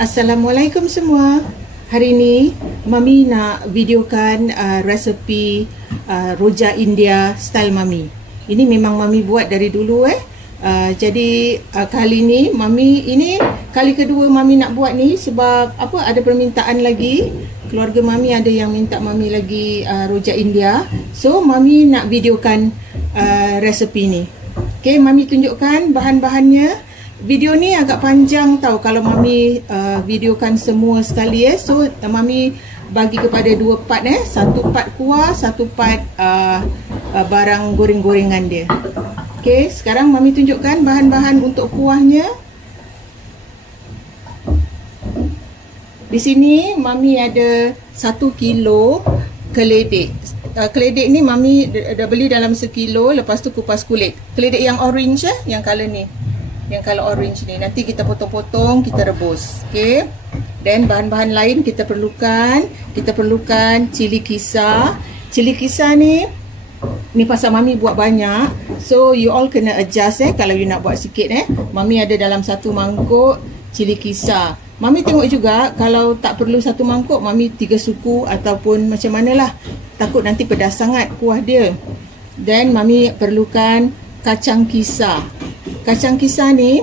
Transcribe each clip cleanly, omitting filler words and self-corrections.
Assalamualaikum semua. Hari ini Mami nak videokan resepi rojak India style Mami. Ini memang Mami buat dari dulu jadi kali ni Mami, ini kali kedua Mami nak buat ni sebab apa, ada permintaan lagi. Keluarga Mami ada yang minta Mami lagi rojak India. So Mami nak videokan resepi ni. Okey, Mami tunjukkan bahan-bahannya. Video ni agak panjang tau kalau Mami videokan semua sekali So Mami bagi kepada dua part satu part kuah, satu part barang goreng-gorengan dia. Okey, sekarang Mami tunjukkan bahan-bahan untuk kuahnya. Di sini Mami ada 1 kilo keledek. Keledek ni Mami dah beli dalam 1 kilo, lepas tu kupas kulit. Keledek yang orange yang color ni. Yang color orange ni nanti kita potong-potong, kita rebus. Okey. Dan bahan-bahan lain kita perlukan cili kisar. Cili kisar ni pasal Mami buat banyak. So you all kena adjust kalau you nak buat sikit Mami ada dalam 1 mangkuk cili kisar. Mami tengok juga kalau tak perlu 1 mangkuk, Mami 3 suku ataupun macam manalah. Takut nanti pedas sangat kuah dia. Dan Mami perlukan kacang kisar. Kacang kisar ni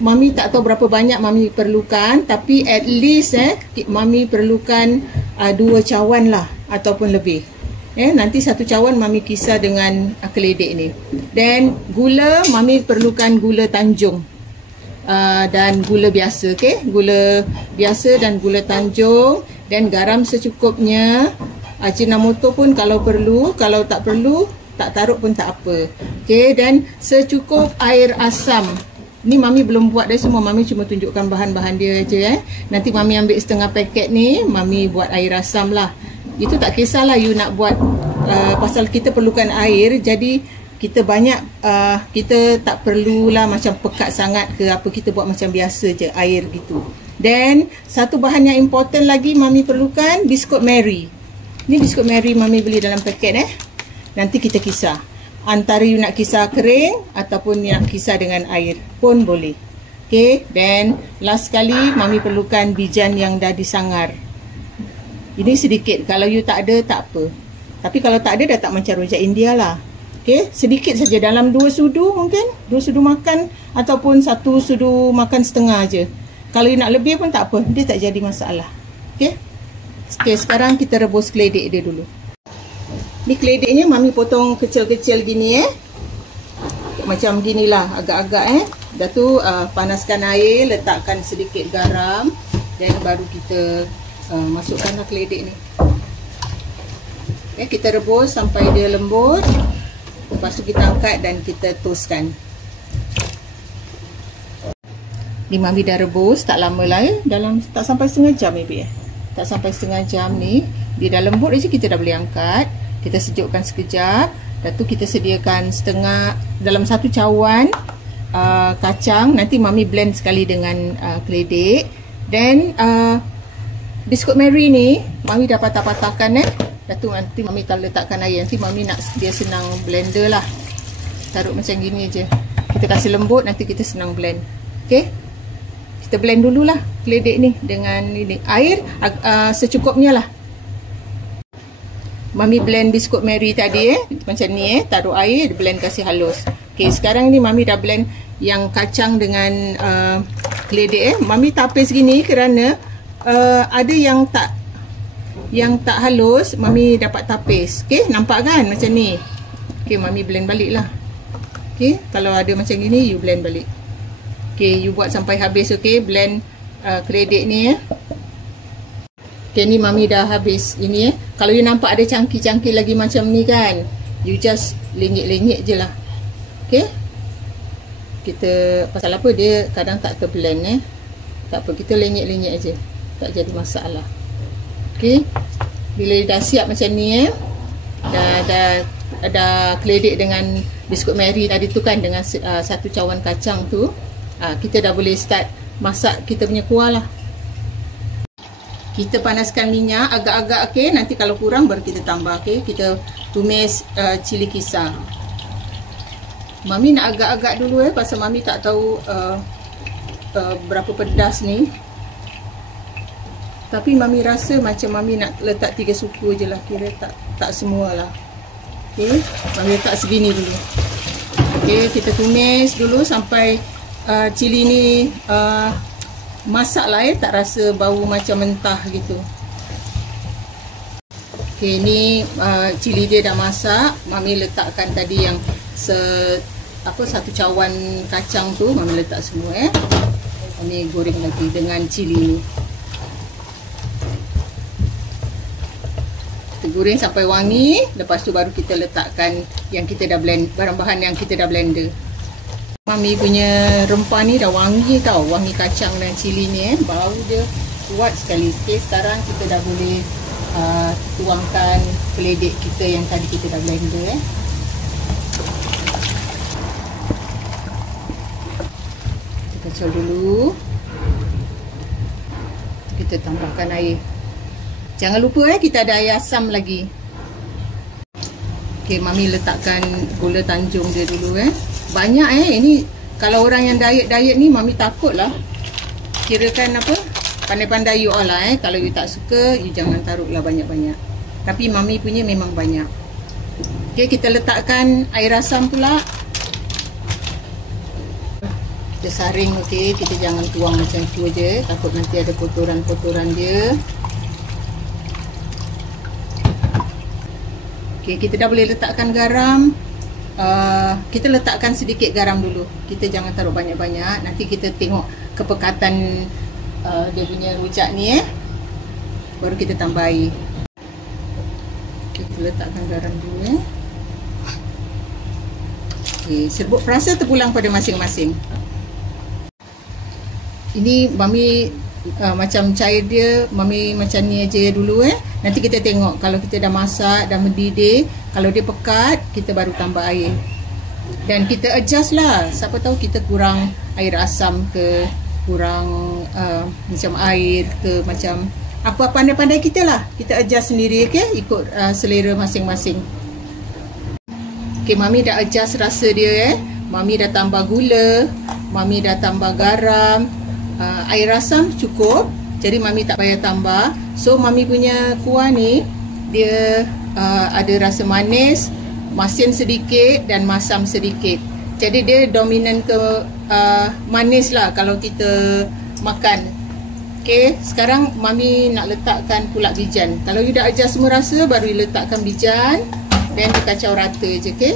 Mami tak tahu berapa banyak Mami perlukan, tapi at least Mami perlukan 2 cawan lah ataupun lebih. Nanti 1 cawan Mami kisar dengan keledek ni. Dan gula, Mami perlukan gula Tanjung dan gula biasa. Gula biasa dan gula Tanjung. Dan garam secukupnya. Ajinomoto pun kalau perlu, kalau tak perlu tak taruh pun tak apa. Okey, dan secukup air asam. Ni Mami belum buat dah semua, Mami cuma tunjukkan bahan-bahan dia aja Nanti Mami ambil setengah paket ni, Mami buat air asam lah. Itu tak kisahlah you nak buat pasal kita perlukan air, jadi kita banyak kita tak perlulah macam pekat sangat ke apa, kita buat macam biasa je air gitu. Dan satu bahan yang important lagi Mami perlukan biskut Mary. Ni biskut Mary Mami beli dalam paket Nanti kita kisar. Antara you nak kisar kering ataupun nak kisar dengan air pun boleh. Okey, dan last sekali Mami perlukan bijan yang dah disangar. Ini sedikit, kalau you tak ada tak apa. Tapi kalau tak ada dah tak macam rojak India lah. Okey, sedikit saja dalam 2 sudu mungkin, 2 sudu makan ataupun 1 sudu makan setengah aje. Kalau you nak lebih pun tak apa, dia tak jadi masalah. Okey. Okey, sekarang kita rebus keledek dia dulu. Ni keledeknya Mami potong kecil-kecil gini macam ginilah agak-agak Dah tu panaskan air, letakkan sedikit garam dan baru kita masukkanlah keledek ni. Kita rebus sampai dia lembut. Lepas tu kita angkat dan kita toastkan. Ni Mami dah rebus tak lama lah dalam tak sampai setengah jam maybe Tak sampai setengah jam ni. Dia dah lembut aja, kita dah boleh angkat. Kita sejukkan sekejap. Lepas tu kita sediakan dalam 1 cawan kacang. Nanti Mami blend sekali dengan keledek. Dan biskut Mary ni Mami dah patah-patahkan Lepas tu nanti Mami letakkan air. Nanti Mami nak dia senang blender lah. Taruh macam gini aje. Kita kasih lembut, nanti kita senang blend. Okey. Kita blend dululah keledek ni dengan ini. Air secukupnya lah. Mami blend biskut Mary tadi macam ni taruh air, blend kasih halus. Okey, sekarang ni Mami dah blend yang kacang dengan keledek Mami tapis gini kerana ada yang tak halus, Mami dapat tapis. Okey, nampak kan macam ni. Okey, Mami blend balik lah. Okey, kalau ada macam gini you blend balik. Okey, you buat sampai habis. Okey, blend keledek ni Okay, ni Mami dah habis ini Kalau you nampak ada cangkir-cangkir lagi macam ni kan, you just lenyek-lenyek je lah. Okay. Kita, pasal apa dia kadang tak terblend tak apa, kita lenyek-lenyek aje. Tak jadi masalah. Okay. Bila dah siap macam ni dah keledek dengan biskut Mary tadi tu kan, dengan 1 cawan kacang tu, kita dah boleh start masak kita punya kuah lah. Kita panaskan minyak agak-agak. Okey, nanti kalau kurang baru kita tambah. Okey, kita tumis cili kisar. Mami nak agak-agak dulu pasal Mami tak tahu berapa pedas ni. Tapi Mami rasa macam Mami nak letak 3 suku je lah. Kira tak semualah. Okay, Mami letak segini dulu. Okay, kita tumis dulu sampai cili ni masak lah, tak rasa bau macam mentah gitu. Okay, ni cili dia dah masak. Mami letakkan tadi yang satu cawan kacang tu. Mami letak semua Mami goreng lagi dengan cili ni. Kita goreng sampai wangi. Lepas tu baru kita letakkan yang kita dah blend, bahan-bahan yang kita dah blender. Mami punya rempah ni dah wangi tau. Wangi kacang dan cili ni bau dia kuat sekali. Okay, sekarang kita dah boleh tuangkan keledek kita yang tadi kita dah blender. Kita kacau dulu. Kita tambahkan air. Jangan lupa kita ada air asam lagi. Okay, Mami letakkan gula tanjung dia dulu Banyak ini kalau orang yang diet ni Mami takut lah. Kirakan apa? Pandai-pandai you all lah Kalau you tak suka, you jangan taruh lah banyak-banyak. Tapi Mami punya memang banyak. Okay, kita letakkan air asam pula. Kita saring, okay. Kita jangan tuang macam tu je. Takut nanti ada kotoran-kotoran dia. Okay, kita dah boleh letakkan garam. Kita letakkan sedikit garam dulu. Kita jangan taruh banyak-banyak. Nanti kita tengok kepekatan dia punya rujak ni baru kita tambah air. Okay, kita letakkan garam dulu Okay, serbuk perasa terpulang pada masing-masing. Ini Mami macam cair dia, Mami macam ni aja dulu Nanti kita tengok kalau kita dah masak, dah mendidih, kalau dia pekat, kita baru tambah air. Dan kita adjust lah. Siapa tahu kita kurang air asam ke, kurang macam air ke, macam apa pandai-pandai kita lah. Kita adjust sendiri, okay? Ikut selera masing-masing. Okay, Mami dah adjust rasa dia Mami dah tambah gula, Mami dah tambah garam, air asam cukup. Jadi Mami tak payah tambah. So Mami punya kuah ni dia ada rasa manis, masin sedikit dan masam sedikit. Jadi dia dominan ke manis lah kalau kita makan. Okay, sekarang Mami nak letakkan pula bijan. Kalau you dah adjust semua rasa, baru you letakkan bijan dan dikacau rata je. Okay,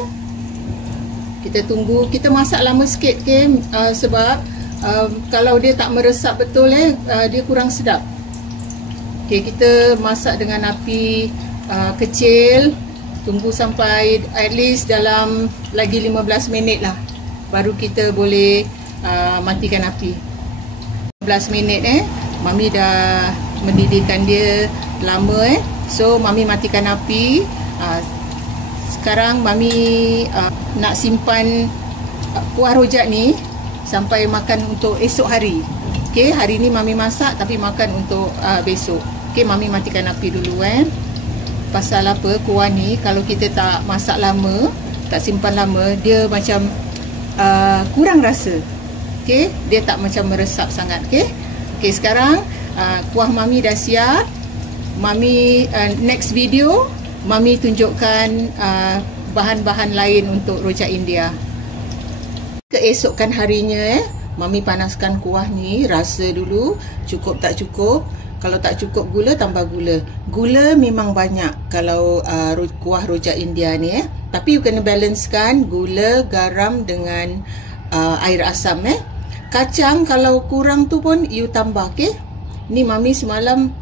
kita tunggu. Kita masak lama sikit, okay? Sebab kalau dia tak meresap betul dia kurang sedap. Okay, kita masak dengan api kecil. Tunggu sampai at least dalam lagi 15 minit lah. Baru kita boleh matikan api. 15 minit Mami dah mendidihkan dia lama So Mami matikan api. Sekarang Mami nak simpan kuah rojak ni sampai makan untuk esok hari. Okay, hari ni Mami masak tapi makan untuk besok. Okay, Mami matikan api dulu Pasal apa, kuah ni kalau kita tak masak lama, tak simpan lama, dia macam kurang rasa. Okay, dia tak macam meresap sangat. Okay, okay, sekarang kuah Mami dah siap. Mami next video Mami tunjukkan bahan-bahan lain untuk rojak India. Keesokan harinya Mami panaskan kuah ni, rasa dulu cukup tak cukup. Kalau tak cukup gula, tambah gula. Gula memang banyak kalau kuah rojak India ni Tapi you kena balancekan gula, garam dengan air asam Kacang kalau kurang tu pun you tambah. Okay, ni Mami semalam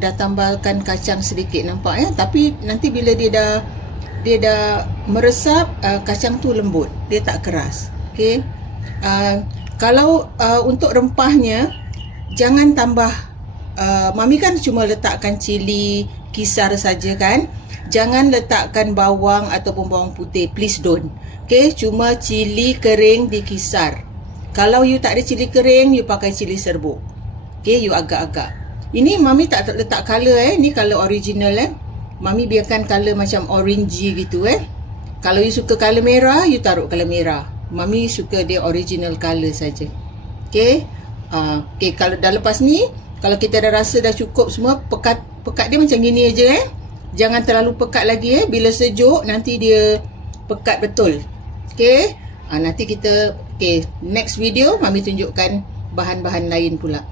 dah tambahkan kacang sedikit, nampak Tapi nanti bila dia dah meresap, kacang tu lembut, dia tak keras. Okay, kalau untuk rempahnya jangan tambah. Mami kan cuma letakkan cili kisar saja kan. Jangan letakkan bawang ataupun bawang putih, please don't. Okay, cuma cili kering dikisar. Kalau you tak ada cili kering, you pakai cili serbuk. Okay, you agak-agak. Ini Mami tak letak color ni color original Mami biarkan color macam orangey gitu Kalau you suka color merah, you taruh color merah. Mami suka dia original color saja. Okay, Okay, kalau dah lepas ni, kalau kita dah rasa dah cukup semua, pekat dia macam gini aja Jangan terlalu pekat lagi Bila sejuk nanti dia pekat betul. Okay, nanti kita next video Mami tunjukkan bahan-bahan lain pula.